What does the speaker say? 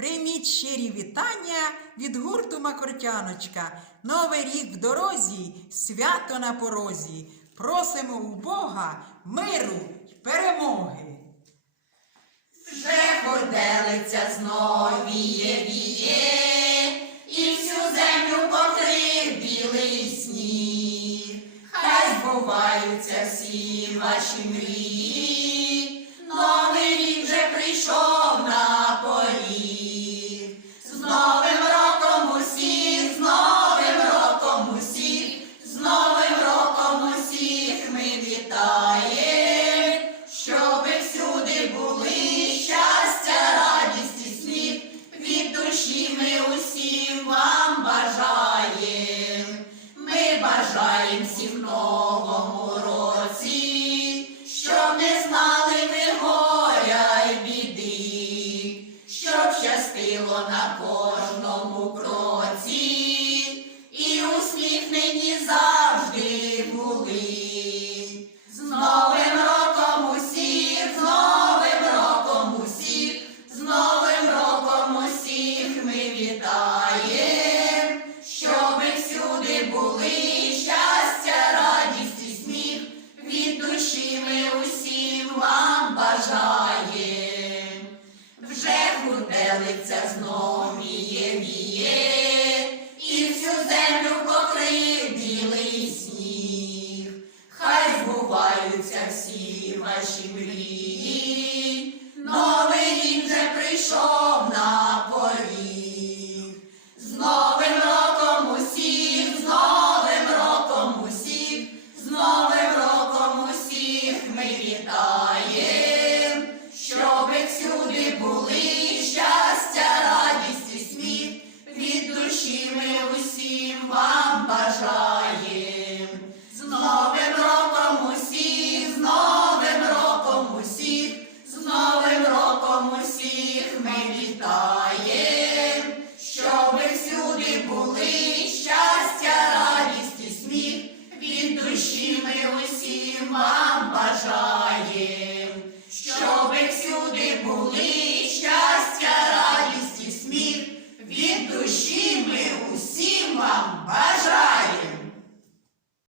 Прийміть щирі вітання від гурту Макортяночка. Новий рік в дорозі, свято на порозі. Просимо у Бога миру й перемоги. Вже горделиця зновіє віє, і всю землю покрив білий сніг. Хай збуваються всі ваші мрії. tội Вселиться знов. Вітаєм, щоби всюди були щастя, радість і сміх, від душі ми усім вам бажаємо.